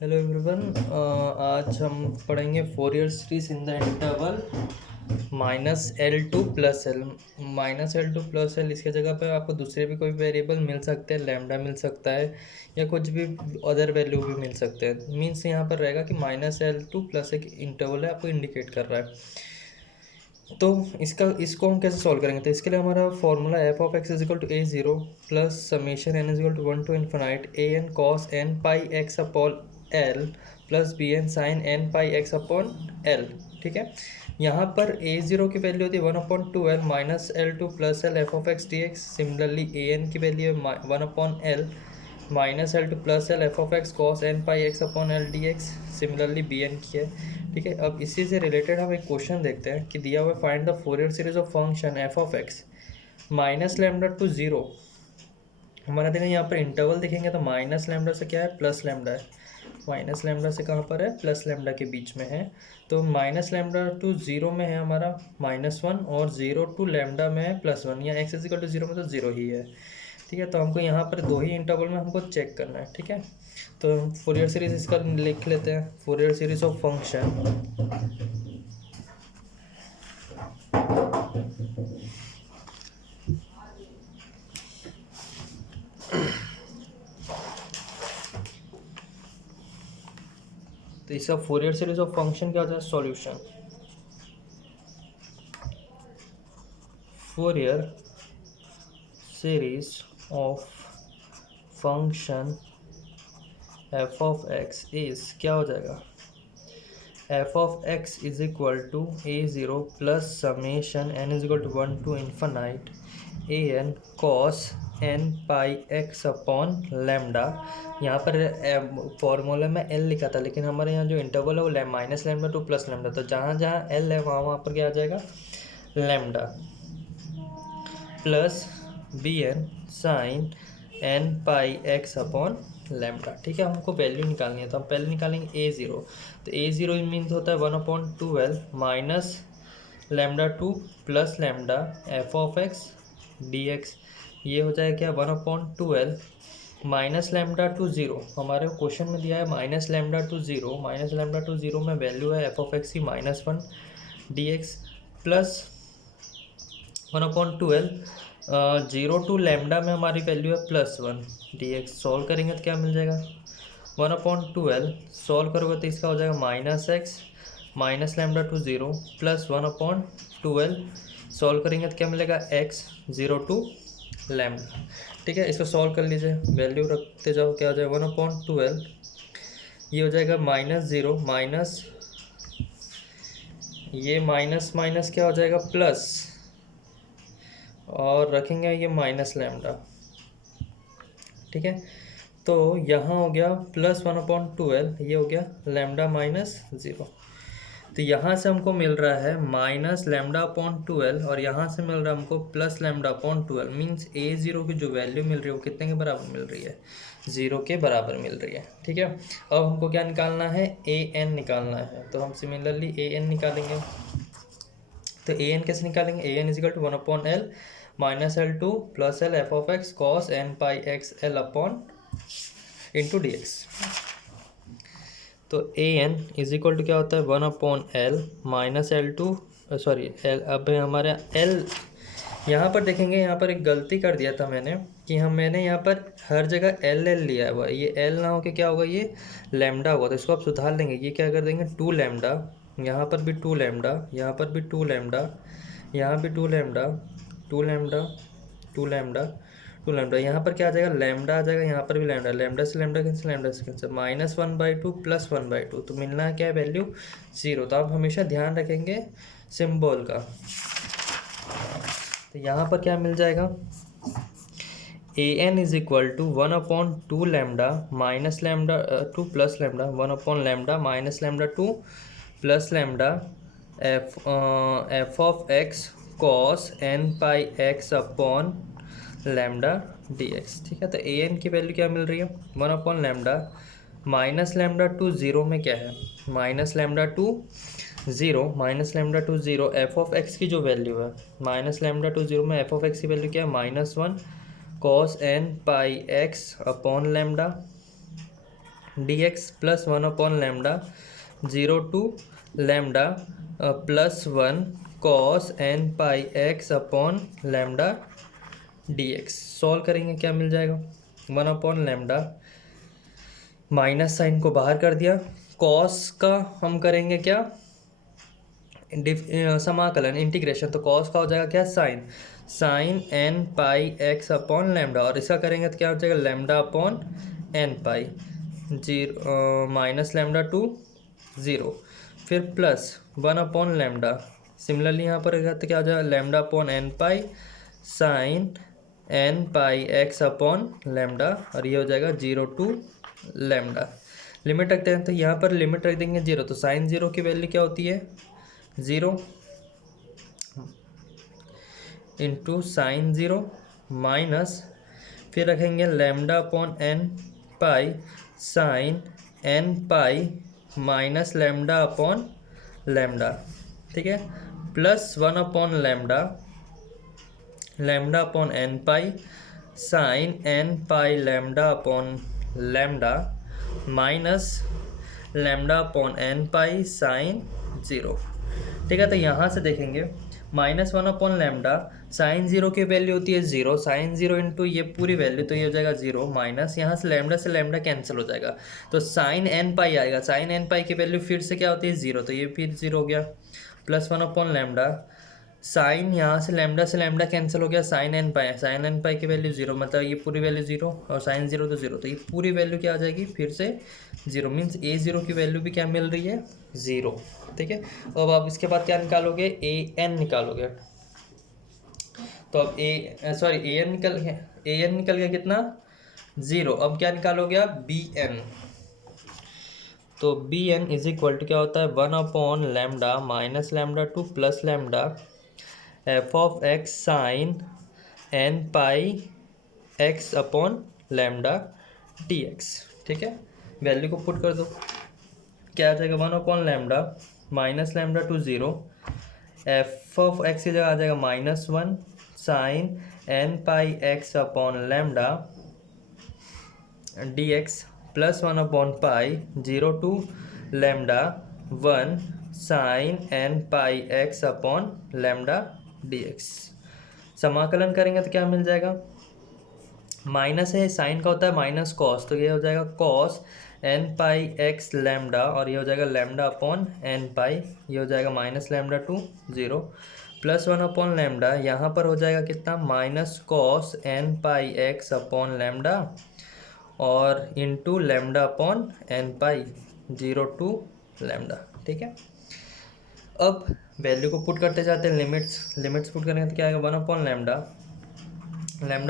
Hello everyone. आज हम पढ़ेंगे Fourier series in the interval -L to +L। -L to +L इसके जगह पे आपको दूसरे भी कोई वेरिएबल मिल सकते हैं, लैम्डा मिल सकता है या कुछ भी अदर वैल्यू भी मिल सकते हैं। मीन्स यहाँ पर रहेगा कि -L to+ एक इंटरवल है, आपको इंडिकेट कर रहा है। तो इसको हम कैसे सॉल्व करेंगे? तो इसके लिए हमारा formula f(x)=a0 plus summation n=1/∞an cos n πx/L plus bn sin n πx/L। ठीक है, यहाँ पर a0 की वैल्यू होती है 1/2L -L to+L f(x)dx। Similarly an की वैल्यू है 1/L -L to+L f(x cos n πx/L dx। Similarly bn की है। ठीक है, अब इसी से रिलेटेड हम एक क्वेश्चन देखते हैं कि दिया हुआ find the Fourier series of function f(x) -λ to 0। हमारा देखिए यहाँ पर इंटरवल देखेंगे तो -λ से क्या है, +λ है। -λ से कहाँ पर है, +λ के बीच में है। तो -λ to 0 में है हमारा -1 और 0 to λ में है +1, या x=0 में तो 0 ही है। ठीक है, तो हमको यहाँ पर दो ही इंटरवल में हमको चेक करना है। ठीक है, तो हम फोरियर सीरीज इसका लिख लेते हैं। फोरियर सीरीज ऑफ फंक्शन तो इसका फोरियर सीरीज ऑफ फंक्शन क्या होता है, solution. Fourier series of function f(x) is क्या हो जाएगा, f(x) = a0 plus summation n=1/∞an cos n πx/λ। यहाँ पर फॉर्मूले में l लिखा था, लेकिन हमारे यहाँ जो इंटरवल है वो -λ to +λ, तो जहाँ जहाँ l है वहाँ वहाँ पर क्या आ जाएगा, lambda plus bn sin n πx/λ। ठीक है, हमको वैल्यू निकालनी है तो हम पहले निकालेंगे a0। तो a0 मीन्स होता है 1/2L -λ to+λ f(x) dx। ये हो जाएगा क्या, 1/2L -λ to 0। हमारे क्वेश्चन में दिया है -λ to 0। -λ to 0 में वैल्यू है f(x) की -1 dx प्लस 1/2L 0 to λ में हमारी वैल्यू है +1 dx। सॉल्व करेंगे तो क्या मिल जाएगा, 1/2L सॉल्व करोगे तो इसका हो जाएगा -x -λ to 0 plus 1/2L solve करेंगे तो क्या मिलेगा, x 0 to λ। ठीक है, इसको सॉल्व कर लीजिए, वैल्यू रखते जाओ, क्या हो जाएगा 1/2L, ये हो जाएगा -0 माइनस ये माइनस माइनस क्या हो जाएगा प्लस, और रखेंगे ये -λ। ठीक है, तो यहाँ हो गया +1/2L, ये हो गया λ-0। तो यहाँ से हमको मिल रहा है -λ/2L और यहाँ से मिल रहा है हमको +λ/2L। मीन्स a0 की जो वैल्यू मिल रही है वो कितने के बराबर मिल रही है, 0 के बराबर मिल रही है। ठीक है, अब हमको क्या निकालना है, an निकालना है। तो हम सिमिलरली an निकालेंगे। तो an कैसे निकालेंगे, an = 1/L -L to +L f(x) cos n πx/L dx। तो an = क्या होता है, 1/L -L to L। अब हमारे L यहाँ पर देखेंगे, यहाँ पर एक गलती कर दिया था मैंने कि मैंने यहाँ पर हर जगह L लिया हुआ है। ये L ना हो के क्या होगा, ये लैम्डा होगा। तो इसको आप सुधार लेंगे, ये क्या कर देंगे 2λ, यहाँ पर भी 2λ, यहाँ पर भी 2λ, यहाँ भी 2λ 2λ 2λ 2λ। यहाँ पर क्या आ जाएगा, लैम्डा आ जाएगा, यहाँ पर भी लैम्डा, लैम्डा से लैम्डा कैंसिल, लैम्डा से कैंसिल, -1/2 +1/2, तो मिलना है क्या है, वैल्यू 0। तो आप हमेशा ध्यान रखेंगे सिंबल का। तो यहाँ पर क्या मिल जाएगा, an = 1/2λ -λ to +λ 1/λ -λ to +λ f(x) cos n πx/λ dx। ठीक है, तो an की वैल्यू क्या मिल रही है, 1/λ -λ to 0 में क्या है, -λ to 0 f(x) की जो वैल्यू है, -λ to 0 में f(x) की वैल्यू क्या है, -1 cos n πx/λ d x plus 1 upon lambda 0 to lambda plus 1 cos n pi x upon lambda d x. Solve करेंगे क्या मिल जाएगा, 1 अपॉन लैम्डा, माइनस साइन को बाहर कर दिया, कॉस का हम करेंगे क्या समाकलन इंटीग्रेशन, तो कॉस का हो जाएगा क्या sign n pi x upon lambda, और इसका करेंगे तो क्या हो जाएगा lambda upon n pi, 0 minus lambda to 0, फिर प्लस 1 अपॉन लैम्डा। सिमिलरली यहाँ पर तो क्या हो जाएगा lambda upon n pi sine n pi x upon lambda, और ये हो जाएगा 0 टू लैम्डा। लिमिट रखते हैं, तो यहाँ पर लिमिट रख देंगे 0, तो साइन 0 की वैल्यू क्या होती है 0 इंटू साइन 0 माइनस, फिर रखेंगे lambda upon n pi sine n pi minus lambda upon lambda, ठीक है, plus 1 upon lambda, lambda upon n pi sine n pi lambda upon lambda minus lambda upon n pi sine 0, ठीक है। तो यहाँ से देखेंगे माइनस 1 अपॉन लैम्डा, साइन 0 की value होती है 0, साइन 0 इंटू ये पूरी वैल्यू, तो ये हो जाएगा 0 माइनस यहाँ से लैम्डा कैंसिल हो जाएगा, तो साइन एन पाई आएगा, साइन एन पाई की वैल्यू फिर से क्या होती है 0, तो ये फिर 0 हो गया, प्लस 1 अपॉन लैम्डा, साइन यहाँ से लैम्डा कैंसिल हो गया, साइन एन पाई की वैल्यू 0, मतलब ये पूरी वैल्यू 0 और साइन 0 तो 0, तो ये पूरी वैल्यू क्या आ जाएगी फिर से 0, मीन्स ए 0 की वैल्यू भी क्या मिल रही है 0, ठीक है। अब आप इसके बाद क्या निकालोगे ए एन निकालोगे, तो अब ए एन निकल गया कितना 0, अब क्या निकालोगे आप बी एन, तो b n is equal to क्या होता है 1 upon lambda minus lambda to plus lambda f of x sine n pi x upon lambda d x, ठीक है। वैल्यू को पुट कर दो, क्या आ जाएगा 1 upon lambda minus lambda to 0, f of x की जगह आ जाएगा -1 sine n pi x upon lambda d x plus 1 upon pi 0 to lambda 1 sine n pi x upon lambda d x. समाकलन करेंगे तो क्या मिल जाएगा, माइनस है साइन का होता है माइनस कॉस, तो ये हो जाएगा cos n pi x lambda, और ये हो जाएगा लैम्डा अपॉन एन पाई, ये हो जाएगा minus lambda to 0, plus 1 upon lambda, यहाँ पर हो जाएगा कितना minus cos n pi x upon lambda और into lambda upon n pi 0 to lambda, ठीक है। अब वैल्यू को पुट करते जाते हैं, लिमिट्स पुट करेंगे तो क्या आएगा 1 upon lambda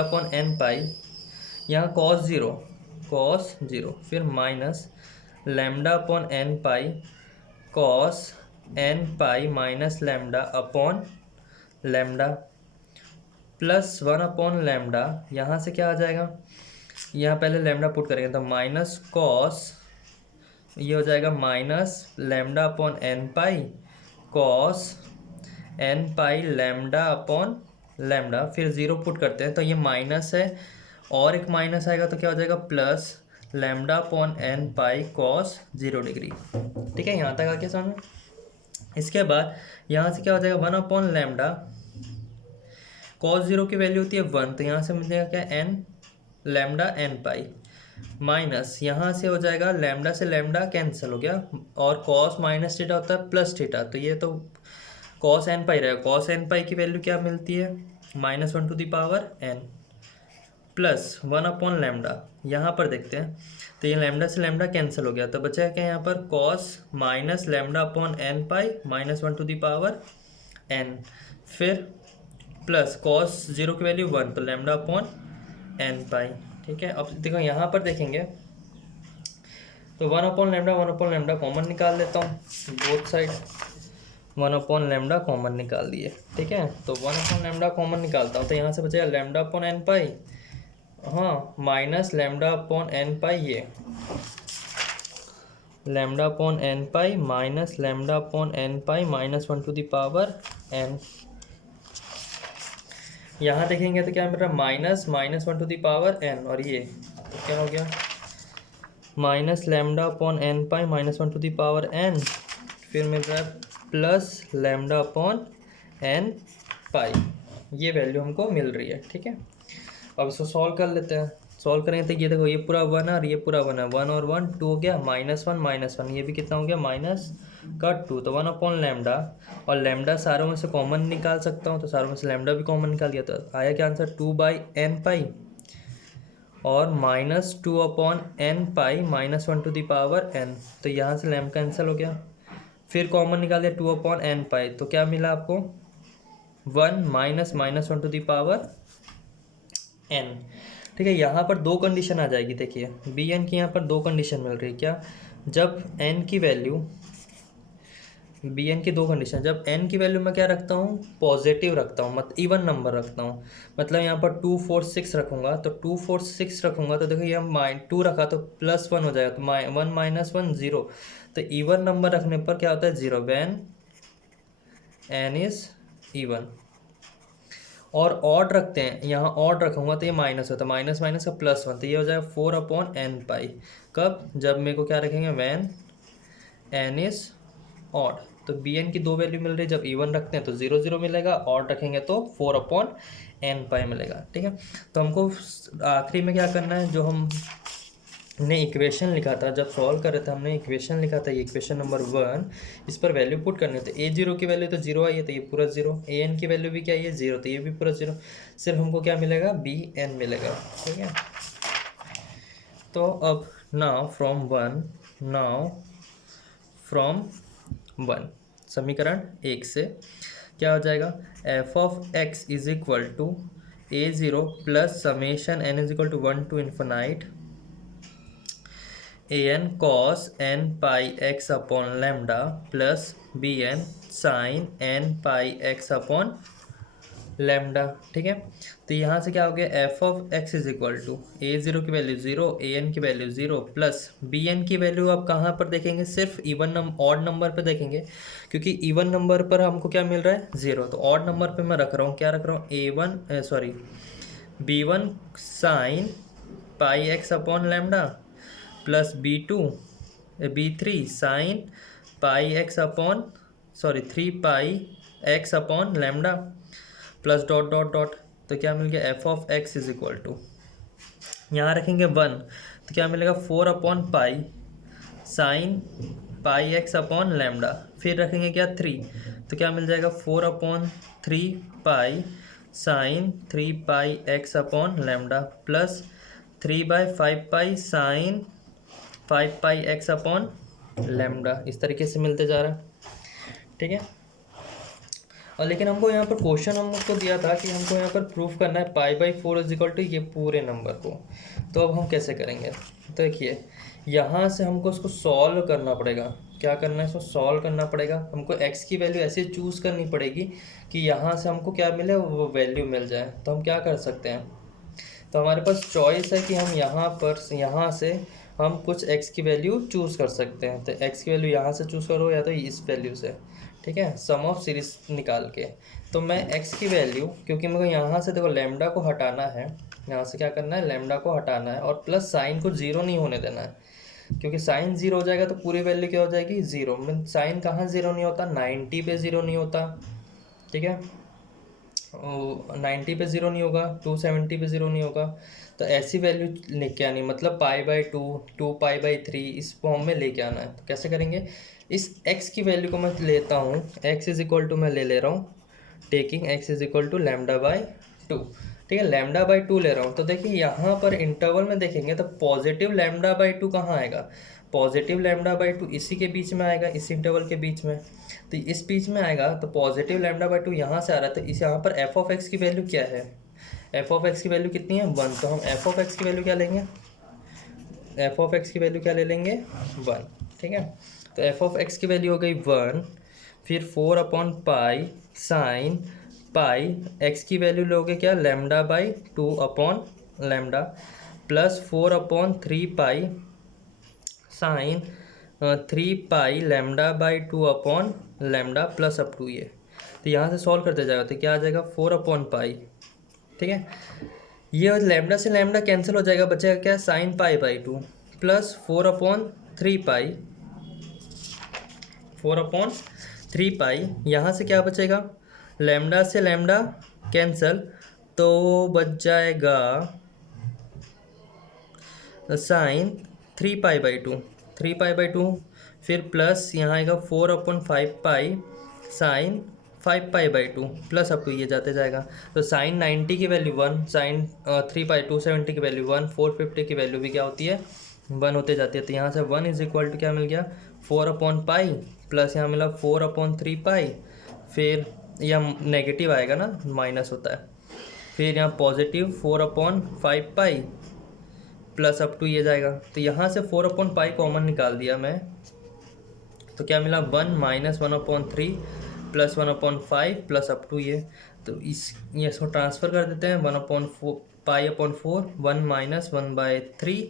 upon n pi, यहाँ कॉस जीरो, फिर minus lambda upon n pi cos n pi minus lambda upon lambda, plus 1 upon lambda, यहाँ से क्या आ जाएगा, यहाँ पहले लैम्डा पुट करेंगे तो माइनस कॉस, ये हो जाएगा minus lambda upon n pi cos n pi lambda upon lambda, फिर 0 पुट करते हैं तो ये माइनस है और एक माइनस आएगा तो क्या हो जाएगा plus lambda upon n pi cos 0 degree, ठीक है। यहाँ तक आके समझ में। इसके बाद यहाँ से क्या हो जाएगा 1 अपॉन लैम्डा, कॉस 0 की वैल्यू होती है 1, तो यहाँ से मिल जाएगा क्या N lambda N pi, minus यहाँ से हो जाएगा लैम्डा से लैम्डा कैंसिल हो गया, और कॉस माइनस थीटा होता है प्लस थीटा, तो ये तो कॉस एन पाई रहेगा, कॉस एन पाई की वैल्यू क्या मिलती है -1 to the power n, plus 1 upon lambda, यहाँ पर देखते हैं तो ये लैम्डा से लैम्डा कैंसिल हो गया, तो बचा क्या यहाँ पर cos minus lambda upon n pi -1 to the power n, फिर प्लस कॉस 0 की वैल्यू 1, तो लैम्डा अपॉन एन पाई, ठीक है। अब देखो यहाँ पर देखेंगे तो 1 अपॉन लैम्डा कॉमन निकाल लेता हूँ, both side 1 upon lambda common निकाल दिए, ठीक है। तो 1 अपॉन लैम्डा कॉमन निकालता हूँ तो यहाँ से बचेगा लैम्डा अपॉन एन पाई, हाँ, minus lambda upon n pi, ये lambda upon n pi minus lambda upon n pi -1 to the power n, यहाँ देखेंगे तो क्या मिल रहा है -1 टू द पावर एन, और ये तो क्या हो गया minus lambda upon n pi minus 1 to the power n, फिर मिल रहा है plus lambda upon n pi. ये वैल्यू हमको मिल रही है, ठीक है। अब इसको सॉल्व कर लेते हैं। सॉल्व करेंगे तो ये देखो, ये पूरा 1 है और ये पूरा 1 है, 1 और 1 2 हो गया, -1 ये भी कितना हो गया माइनस का 2, तो 1 अपॉन लैम्डा, और लैम्डा सारों में से कॉमन निकाल सकता हूँ, तो सारों में से लैम्डा भी कॉमन निकाल दिया, तो आया क्या आंसर 2/n पाई, और -2 upon n pi -1 to the power n, तो यहाँ से लैम्डा कैंसिल हो गया, फिर कॉमन निकाल दिया 2 अपॉन एन पाई, तो क्या मिला आपको 1 -1 टू द पावर n, ठीक है। यहाँ पर दो कंडीशन आ जाएगी, देखिए बी एन की यहाँ पर दो कंडीशन मिल रही है, क्या, जब n की वैल्यू, बी एन की दो कंडीशन, जब n की वैल्यू मैं क्या रखता हूँ पॉजिटिव रखता हूँ, मतलब इवन नंबर रखता हूँ, मतलब यहाँ पर 2 4 6 रखूँगा, तो 2 4 6 रखूँगा, तो देखो ये 2 रखा तो +1 हो जाएगा, तो 1 -1 0, तो इवन नंबर रखने पर क्या होता है 0 व्हेन n इज इवन। और ऑड रखते हैं, यहाँ ऑड रखूँगा तो ये माइनस होता है, माइनस माइनस का +1, तो ये हो जाएगा 4 अपॉन एन पाई, कब, जब मेरे को क्या रखेंगे व्हेन n इज ऑड। तो बी एन की दो वैल्यू मिल रही है, जब इवन रखते हैं तो 0 0 मिलेगा, ऑड रखेंगे तो 4 अपॉन एन पाई मिलेगा, ठीक है। तो हमको आखिरी में क्या करना है, जो हमने इक्वेशन लिखा था, जब सॉल्व कर रहे थे हमने इक्वेशन लिखा था, ये इक्वेशन नंबर 1, इस पर वैल्यू पुट करनी होती है। A0 की वैल्यू तो 0 आई है, तो ये पूरा 0, an की वैल्यू भी क्या है 0, तो ये भी पूरा 0, सिर्फ हमको क्या मिलेगा bn मिलेगा, ठीक है। तो अब नाउ फ्रॉम 1 समीकरण 1 से क्या हो जाएगा, f of x is equal to A0 plus summation n is equal to 1 to infinite an cos n pi x upon lambda plus bn sine n pi x upon lambda, ठीक है। तो यहाँ से क्या हो गया, f of x is equal to A0 की value 0, an की वैल्यू 0 प्लस bn की वैल्यू आप कहाँ पर देखेंगे, सिर्फ इवन ऑड नंबर पर देखेंगे, क्योंकि इवन नंबर पर हमको क्या मिल रहा है 0, तो ऑड नंबर पे मैं रख रहा हूँ, क्या रख रहा हूँ b1 sine pi x upon lambda plus b3 sine pi x upon 3 pi x upon lambda plus dot dot dot, तो क्या मिल गया f of x is equal to, यहाँ रखेंगे 1, तो क्या मिलेगा 4 upon pi sine pi x upon lambda, फिर रखेंगे क्या 3, तो क्या मिल जाएगा 4 upon 3 pi sine 3 pi x upon lambda plus 3/5 pi sine 5 पाई x अपॉन लैम्डा, इस तरीके से मिलते जा रहा है, ठीक है। और लेकिन हमको यहाँ पर क्वेश्चन हमको दिया था कि हमको यहाँ पर प्रूफ करना है π/4 इज इक्वल टू ये पूरे नंबर को, तो अब हम कैसे करेंगे, तो देखिए यहाँ से हमको इसको सॉल्व करना पड़ेगा, क्या करना है, इसको सॉल्व करना पड़ेगा, हमको x की वैल्यू ऐसे चूज़ करनी पड़ेगी कि यहाँ से हमको क्या मिले, वो वैल्यू मिल जाए। तो हम क्या कर सकते हैं, तो हमारे पास चॉइस है कि हम यहाँ से हम कुछ x की वैल्यू चूज़ कर सकते हैं, तो x की वैल्यू यहाँ से चूज़ करो या तो इस वैल्यू से, ठीक है, सम ऑफ सीरीज निकाल के। तो मैं x की वैल्यू, क्योंकि मेरे को यहाँ से देखो लैम्डा को हटाना है, यहाँ से क्या करना है लैम्डा को हटाना है, और प्लस साइन को 0 नहीं होने देना है, क्योंकि साइन 0 हो जाएगा तो पूरी वैल्यू क्या हो जाएगी 0, मीन साइन कहाँ 0 नहीं होता, 90 पे 0 नहीं होता, ठीक है, 90 पे 0 नहीं होगा, 270 पे 0 नहीं होगा, तो ऐसी वैल्यू लेके आनी, मतलब π/2 2π/3 इस फॉर्म में लेके आना है। तो कैसे करेंगे, इस x की वैल्यू को मैं लेता हूँ, x इज इक्वल टू मैं ले रहा हूँ, taking x is equal to λ/2, ठीक है, λ/2 ले रहा हूँ। तो देखिए यहाँ पर इंटरवल में देखेंगे तो पॉजिटिव λ/2 कहाँ आएगा, पॉजिटिव λ/2 इसी के बीच में आएगा, इस इंटरवल के बीच में, तो इस बीच में आएगा, तो पॉजिटिव λ/2 यहाँ से आ रहा है, तो इस यहाँ पर f ऑफ x की वैल्यू क्या है, f ऑफ x की वैल्यू कितनी है 1, तो हम f ऑफ x की वैल्यू क्या लेंगे, f ऑफ x की वैल्यू क्या ले लेंगे 1, ठीक है। तो f ऑफ x की वैल्यू हो गई 1, फिर 4 upon pi sine pi, x की वैल्यू लोगे क्या λ/2 upon lambda plus 4 upon 3 pi sine 3 pi λ/2 upon lambda plus up to ये, तो यहाँ से सॉल्व करते जाएगा तो क्या आ जाएगा 4 अपॉन पाई, ठीक है, ये लैम्डा से लैम्डा कैंसिल हो जाएगा, बचेगा क्या साइन π/2, प्लस 4/3 पाई, 4/3 पाई, यहाँ से क्या बचेगा, लैम्डा से लैम्डा कैंसल, तो बच जाएगा साइन 3 पाई/2, 3 पाई/2, फिर प्लस यहाँ आएगा 4/5 पाई साइन 5 पाई/2 प्लस अप टू ये जाते जाएगा। तो साइन 90 की वैल्यू 1, साइन 3 पाई 270 की वैल्यू 1, 450 की वैल्यू भी क्या होती है 1 होते जाती है। तो यहाँ से 1 इज इक्वल टू क्या मिल गया 4/पाई प्लस यहाँ मिला 4/3 पाई, फिर यह नेगेटिव आएगा ना, माइनस होता है, फिर यहाँ positive 4/5 pi plus up to ये जाएगा। तो यहाँ से 4/पाई कॉमन निकाल दिया मैं, तो क्या मिला 1 minus 1/3 plus 1/5 plus up to ये। तो ये इसको ट्रांसफ़र कर देते हैं, 1/पाई/4 1 minus 1/3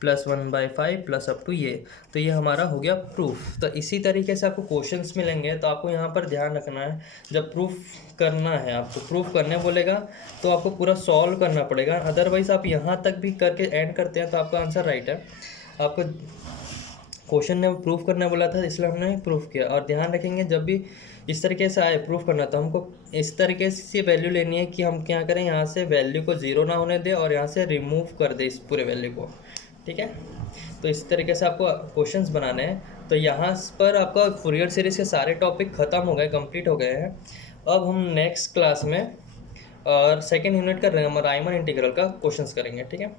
plus 1/5 plus up to ये। तो ये हमारा हो गया प्रूफ। तो इसी तरीके से आपको क्वेश्चंस मिलेंगे, तो आपको यहाँ पर ध्यान रखना है, जब प्रूफ करना है, आपको प्रूफ करने बोलेगा तो आपको पूरा सॉल्व करना पड़ेगा, अदरवाइज़ आप यहाँ तक भी करके एंड करते हैं तो आपका आंसर राइट है। आपको क्वेश्चन ने प्रूफ करने बोला था इसलिए हमने प्रूफ किया। और ध्यान रखेंगे जब भी इस तरीके से आए प्रूफ करना, तो हमको इस तरीके से वैल्यू लेनी है कि हम क्या करें, यहाँ से वैल्यू को ज़ीरो ना होने दें और यहाँ से रिमूव कर दें इस पूरे वैल्यू को, ठीक है। तो इस तरीके से आपको क्वेश्चंस बनाने हैं। तो यहाँ पर आपका फूरियर सीरीज़ के सारे टॉपिक ख़त्म हो गए, कंप्लीट हो गए हैं। अब हम नेक्स्ट क्लास में और सेकेंड यूनिट का राइमन इंटीग्रल का क्वेश्चंस करेंगे, ठीक है।